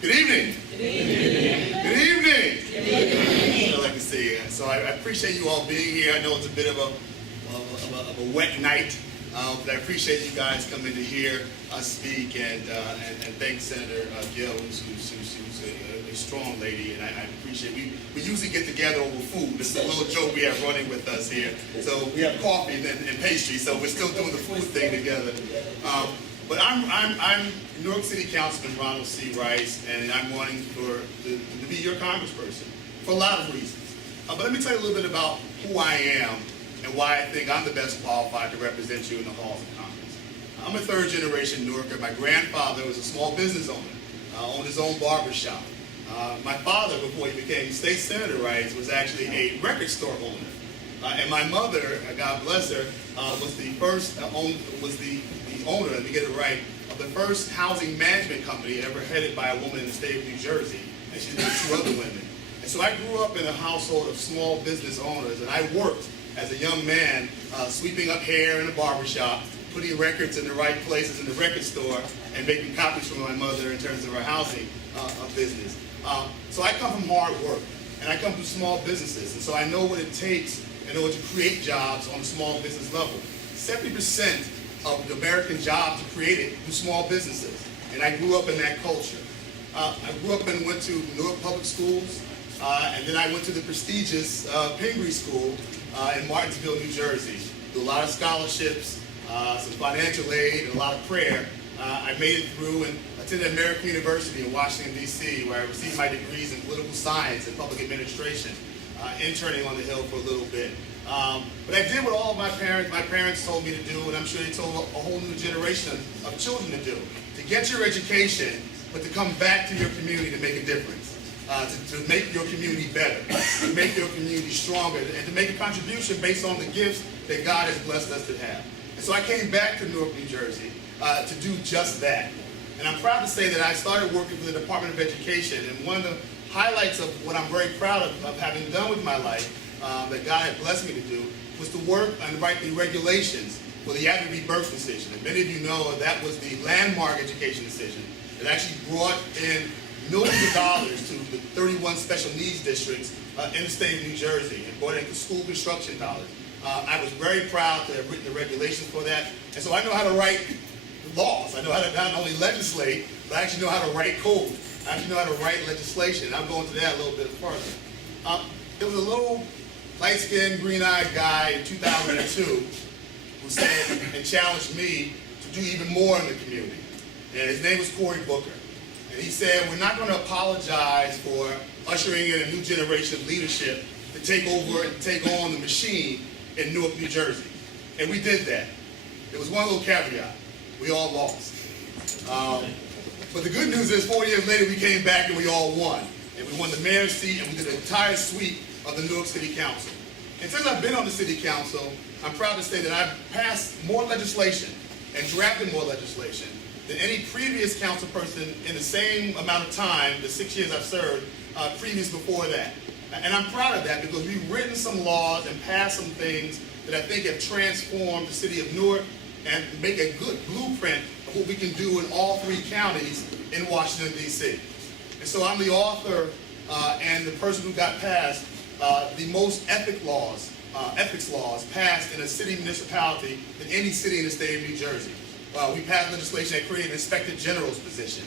Good evening. Good evening. Good evening. Good evening. I'd like to see you. So I appreciate you all being here. I know it's a bit of a wet night, but I appreciate you guys coming to hear us speak, and thank Senator Gill, who's a strong lady, and I appreciate. We usually get together over food. This is a little joke we have running with us here. So we have coffee and pastry, so we're still doing the food thing together. But I'm New York City Councilman Ronald C. Rice, and I'm running to be your congressperson for a lot of reasons. But let me tell you a little bit about who I am and why I think I'm the best qualified to represent you in the halls of Congress. I'm a third-generation New Yorker. My grandfather was a small business owner, owned his own barber shop. My father, before he became state senator, Rice, was actually a record store owner. And my mother, God bless her, was the owner, let me get it right, of the first housing management company ever headed by a woman in the state of New Jersey. And she did two other women. And so I grew up in a household of small business owners, and I worked as a young man sweeping up hair in a barbershop, putting records in the right places in the record store, and making copies for my mother in terms of our housing business. So I come from hard work, and I come from small businesses, and so I know what it takes in order to create jobs on a small business level. 70% of the American jobs are created through small businesses, and I grew up in that culture. I grew up and went to Newark Public Schools, and then I went to the prestigious Pingree School in Martinsville, New Jersey. Through a lot of scholarships, some financial aid, and a lot of prayer, I made it through and attended American University in Washington, D.C., where I received my degrees in political science and public administration, interning on the Hill for a little bit. But I did what all of my parents told me to do, and I'm sure they told a whole new generation of children to do. To get your education, but to come back to your community to make a difference. To make your community better, to make your community stronger, and to make a contribution based on the gifts that God has blessed us to have. And so I came back to Newark, New Jersey to do just that. And I'm proud to say that I started working for the Department of Education, and one of the highlights of what I'm very proud of having done with my life that God had blessed me to do was to work and write the regulations for the Advocate birth decision. And many of you know that was the landmark education decision that actually brought in millions of dollars to the 31 special needs districts in the state of New Jersey and brought in school construction dollars. I was very proud to have written the regulations for that. And so I know how to write laws. I know how to not only legislate, but I actually know how to write code. I actually know how to write legislation. I'll go into that a little bit further. There was a little light-skinned, green-eyed guy in 2002 who said and challenged me to do even more in the community. And his name was Cory Booker. And he said, we're not going to apologize for ushering in a new generation of leadership to take over and take on the machine in Newark, New Jersey. And we did that. There was one little caveat. We all lost. But the good news is 4 years later we came back and we all won. And we won the mayor's seat and we did the entire sweep of the Newark City Council. And since I've been on the City Council, I'm proud to say that I've passed more legislation and drafted more legislation than any previous council person in the same amount of time, the 6 years I've served, previous before that. And I'm proud of that because we've written some laws and passed some things that I think have transformed the city of Newark and make a good blueprint of what we can do in all three counties in Washington, D.C. And so I'm the author and the person who got passed the most ethics laws passed in a city municipality than any city in the state of New Jersey. We passed legislation that created an Inspector General's position.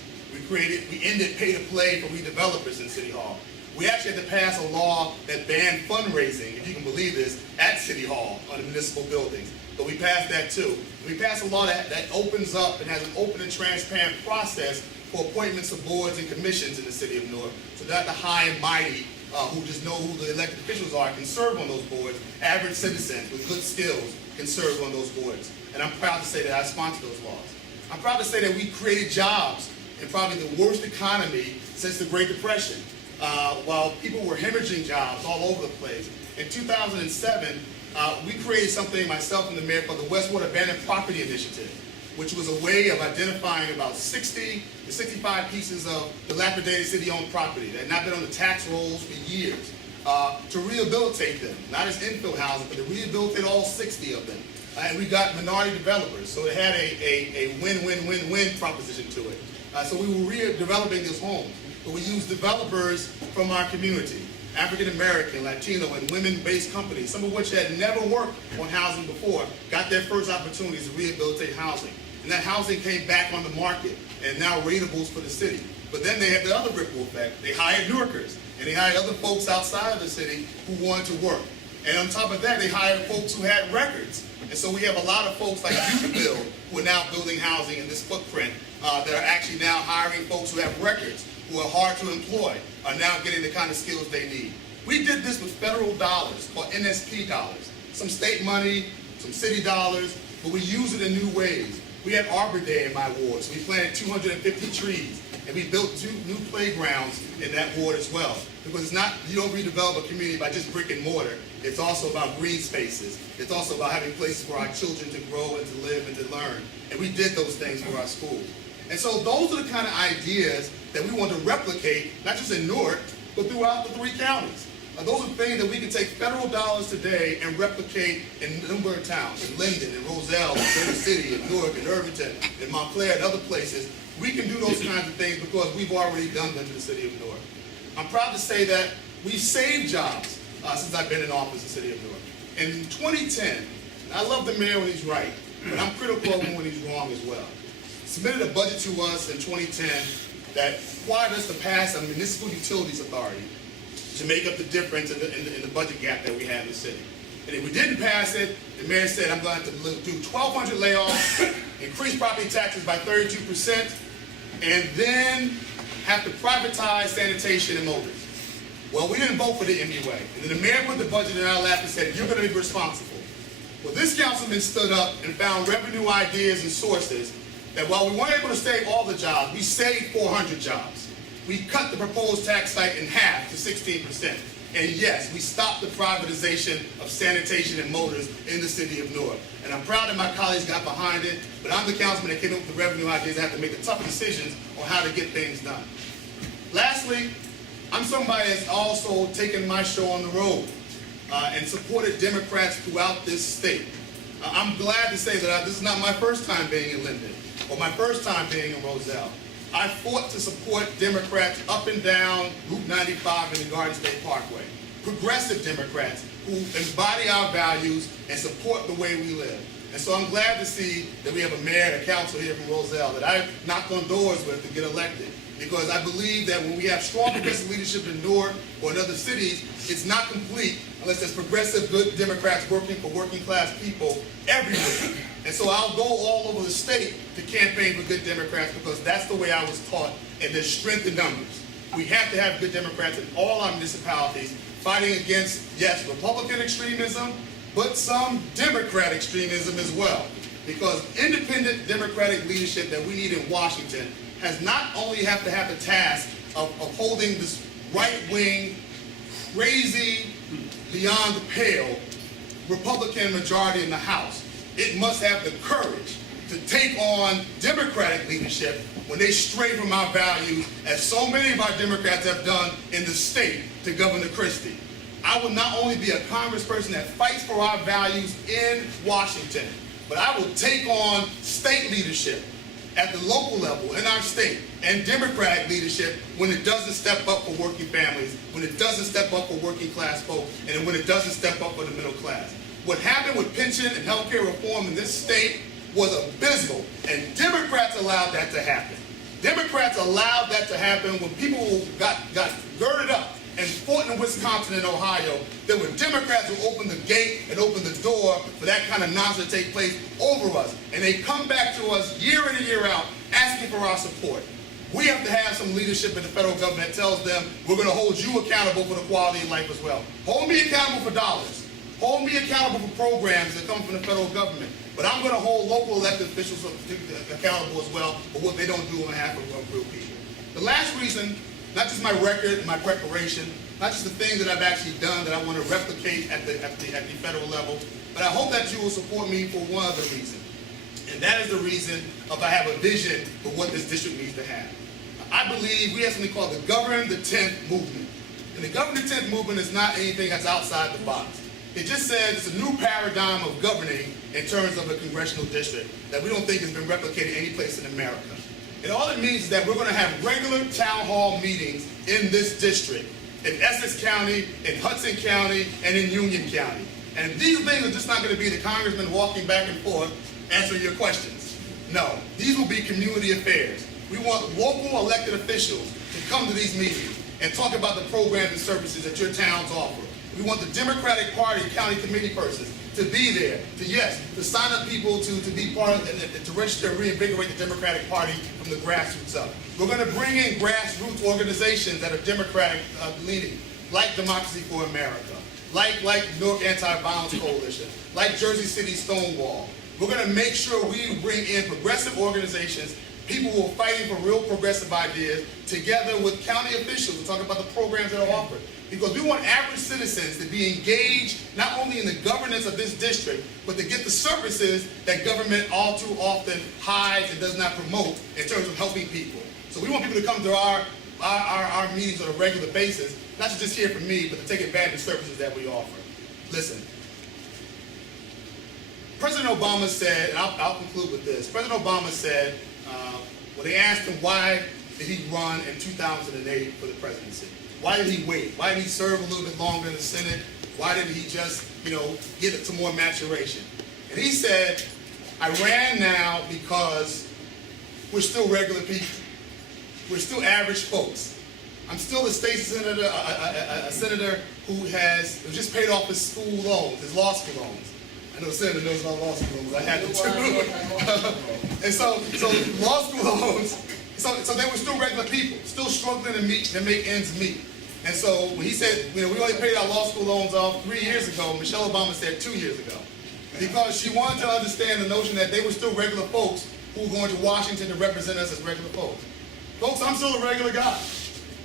We ended pay-to-play for redevelopers in City Hall. We actually had to pass a law that banned fundraising, if you can believe this, at City Hall on the municipal buildings. But we passed that too. We passed a law that opens up and has an open and transparent process for appointments of boards and commissions in the city of Newark, so that the high and mighty who just know who the elected officials are can serve on those boards. Average citizens with good skills can serve on those boards. And I'm proud to say that I sponsored those laws. I'm proud to say that we created jobs in probably the worst economy since the Great Depression. While people were hemorrhaging jobs all over the place. In 2007, we created something, myself and the mayor, called the Westward Abandoned Property Initiative, which was a way of identifying about 60 to 65 pieces of dilapidated city-owned property that had not been on the tax rolls for years, to rehabilitate them, not as infill housing, but to rehabilitate all 60 of them. And we got minority developers, so it had a win-win-win-win proposition to it. So we were redeveloping these homes, but we used developers from our community, African American, Latino, and women-based companies, some of which had never worked on housing before, got their first opportunities to rehabilitate housing. And that housing came back on the market and now rateables for the city. But then they had the other ripple effect. They hired Newarkers, and they hired other folks outside of the city who wanted to work. And on top of that, they hired folks who had records. And so we have a lot of folks like Build who are now building housing in this footprint that are actually now hiring folks who have records, who are hard to employ, are now getting the kind of skills they need. We did this with federal dollars, called NSP dollars. Some state money, some city dollars, but we use it in new ways. We had Arbor Day in my ward, so we planted 250 trees, and we built 2 new playgrounds in that ward as well. Because it's not, you don't redevelop a community by just brick and mortar. It's also about green spaces. It's also about having places for our children to grow and to live and to learn. And we did those things for our schools. And so those are the kind of ideas that we want to replicate, not just in Newark, but throughout the 3 counties. Those are things that we can take federal dollars today and replicate in a number of towns, in Linden, in Roselle, in Jersey City, in Newark, in Irvington, in Montclair, and other places. We can do those kinds of things because we've already done them in the city of Newark. I'm proud to say that we've saved jobs since I've been in office in the city of Newark. In 2010, and I love the mayor when he's right, but I'm critical of him when he's wrong as well. Submitted a budget to us in 2010 that required us to pass a municipal utilities authority to make up the difference in the budget gap that we had in the city. And if we didn't pass it, the mayor said, I'm going to do 1,200 layoffs, increase property taxes by 32%, and then have to privatize sanitation and motors. Well, we didn't vote for the MUA. And then the mayor put the budget in our lap and said, you're going to be responsible. Well, this councilman stood up and found revenue ideas and sources that while we weren't able to save all the jobs, we saved 400 jobs. We cut the proposed tax site in half to 16%. And yes, we stopped the privatization of sanitation and motors in the city of Newark. And I'm proud that my colleagues got behind it, but I'm the councilman that came up with the revenue ideas that have to make the tough decisions on how to get things done. Lastly, I'm somebody that's also taken my show on the road and supported Democrats throughout this state. I'm glad to say that this is not my first time being in Linden or my first time being in Roselle. I fought to support Democrats up and down Route 95 and the Garden State Parkway. Progressive Democrats who embody our values and support the way we live. And so I'm glad to see that we have a mayor and a council here from Roselle that I've knocked on doors with to get elected. Because I believe that when we have strong progressive leadership in Newark or in other cities, it's not complete unless there's progressive, good Democrats working for working class people everywhere. And so I'll go all over the state to campaign for good Democrats because that's the way I was taught, and there's strength in numbers. We have to have good Democrats in all our municipalities fighting against, yes, Republican extremism, but some Democrat extremism as well. Because independent Democratic leadership that we need in Washington has not only have to have the task of holding this right-wing, crazy, beyond the pale Republican majority in the House. It must have the courage to take on Democratic leadership when they stray from our values, as so many of our Democrats have done in the state to Governor Christie. I will not only be a congressperson that fights for our values in Washington, but I will take on state leadership at the local level in our state and Democratic leadership when it doesn't step up for working families, when it doesn't step up for working class folks, and when it doesn't step up for the middle class. What happened with pension and healthcare reform in this state was abysmal, and Democrats allowed that to happen. Democrats allowed that to happen when people got girded up and fought in Wisconsin and Ohio. There were Democrats who opened the gate and opened the door for that kind of nonsense to take place over us. And they come back to us year in and year out asking for our support. We have to have some leadership in the federal government that tells them we're going to hold you accountable for the quality of life as well. Hold me accountable for dollars. Hold me accountable for programs that come from the federal government. But I'm going to hold local elected officials accountable as well for what they don't do on behalf of real people. The last reason, not just my record and my preparation, not just the things that I've actually done that I want to replicate at the federal level, but I hope that you will support me for one other reason. And that is the reason of I have a vision for what this district needs to have. I believe we have something called the Govern the 10th movement. And the Govern the 10th movement is not anything that's outside the box. It just says it's a new paradigm of governing in terms of a congressional district that we don't think has been replicated any place in America. And all it means is that we're going to have regular town hall meetings in this district, in Essex County, in Hudson County, and in Union County. And these things are just not going to be the congressman walking back and forth answering your questions. No, these will be community affairs. We want local elected officials to come to these meetings and talk about the programs and services that your towns offer. We want the Democratic Party county committee persons to be there, to sign up people to be part of, and to register and reinvigorate the Democratic Party from the grassroots up. We're going to bring in grassroots organizations that are Democratic leaning, like Democracy for America, like New York Anti-Violence Coalition, like Jersey City Stonewall. We're going to make sure we bring in progressive organizations, people who are fighting for real progressive ideas, together with county officials to talk about the programs that are offered. Because we want average citizens to be engaged not only in the governance of this district, but to get the services that government all too often hides and does not promote in terms of helping people. So we want people to come to our meetings on a regular basis, not to just hear from me, but to take advantage of services that we offer. Listen, President Obama said, and I'll conclude with this, President Obama said, when they asked him why did he run in 2008 for the presidency, why did he wait? Why did he serve a little bit longer in the Senate? Why didn't he just, get it to more maturation? And he said, I ran now because we're still regular people. We're still average folks. I'm still a state senator, a senator who just paid off his school loans, his law school loans. I know the senator knows about law school loans. I had them too. And so law school loans, so they were still regular people, still struggling to make ends meet. And so when he said, we only paid our law school loans off 3 years ago, Michelle Obama said 2 years ago. Because she wanted to understand the notion that they were still regular folks who were going to Washington to represent us as regular folks. Folks, I'm still a regular guy.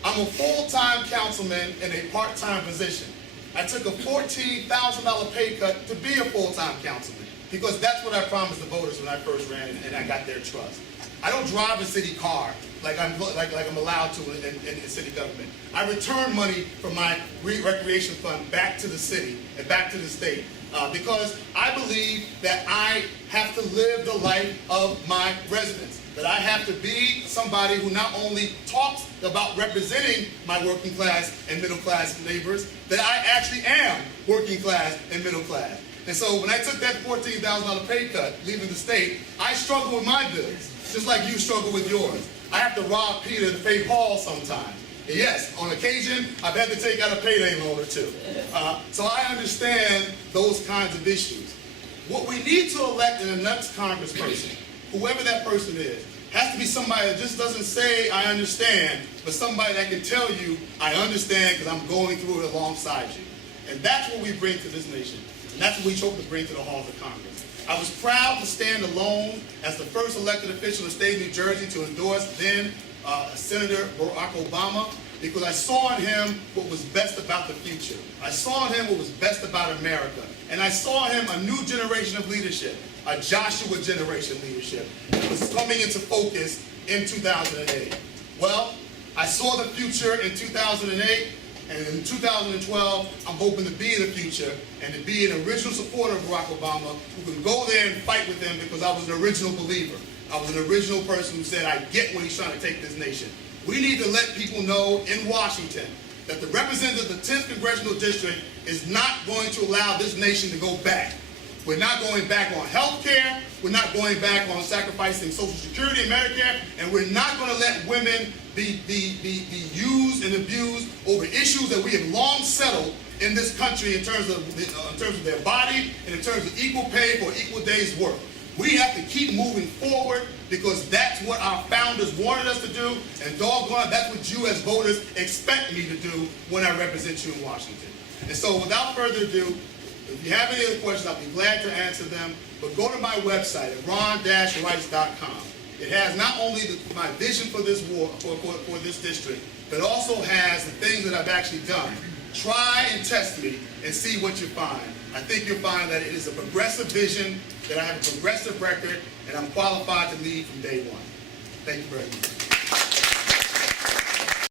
I'm a full-time councilman in a part-time position. I took a $14,000 pay cut to be a full-time councilman because that's what I promised the voters when I first ran and I got their trust. I don't drive a city car like I'm allowed to in city government. I return money from my recreation fund back to the city and back to the state because I believe that I have to live the life of my residents. That I have to be somebody who not only talks about representing my working class and middle class neighbors, that I actually am working class and middle class. And so when I took that $14,000 pay cut, leaving the state, I struggle with my bills, just like you struggle with yours. I have to rob Peter to pay Paul sometimes. And yes, on occasion, I've had to take out a payday loan or two. So I understand those kinds of issues. What we need to elect in the next congressperson, whoever that person is, has to be somebody that just doesn't say, I understand, but somebody that can tell you, I understand because I'm going through it alongside you. And that's what we bring to this nation. And that's what we hope to bring to the halls of Congress. I was proud to stand alone as the first elected official in the state of New Jersey to endorse then Senator Barack Obama, because I saw in him what was best about the future. I saw in him what was best about America. And I saw in him a new generation of leadership, a Joshua generation leadership that was coming into focus in 2008. Well, I saw the future in 2008, and in 2012, I'm hoping to be the future and to be an original supporter of Barack Obama who can go there and fight with him because I was an original believer. I was an original person who said, I get what he's trying to take this nation. We need to let people know in Washington that the representative of the 10th Congressional District is not going to allow this nation to go back. We're not going back on health care, we're not going back on sacrificing Social Security and Medicare, and we're not going to let women be used and abused over issues that we have long settled in this country in terms of their body and in terms of equal pay for equal days' work. We have to keep moving forward because that's what our founders wanted us to do, and doggone, that's what you as voters expect me to do when I represent you in Washington. And so without further ado, if you have any other questions, I'll be glad to answer them, but go to my website at ron-rice.com. It has not only my vision for this for this district, but also has the things that I've actually done. Try and test me and see what you find. I think you'll find that it is a progressive vision, that I have a progressive record, and I'm qualified to lead from day one. Thank you very much.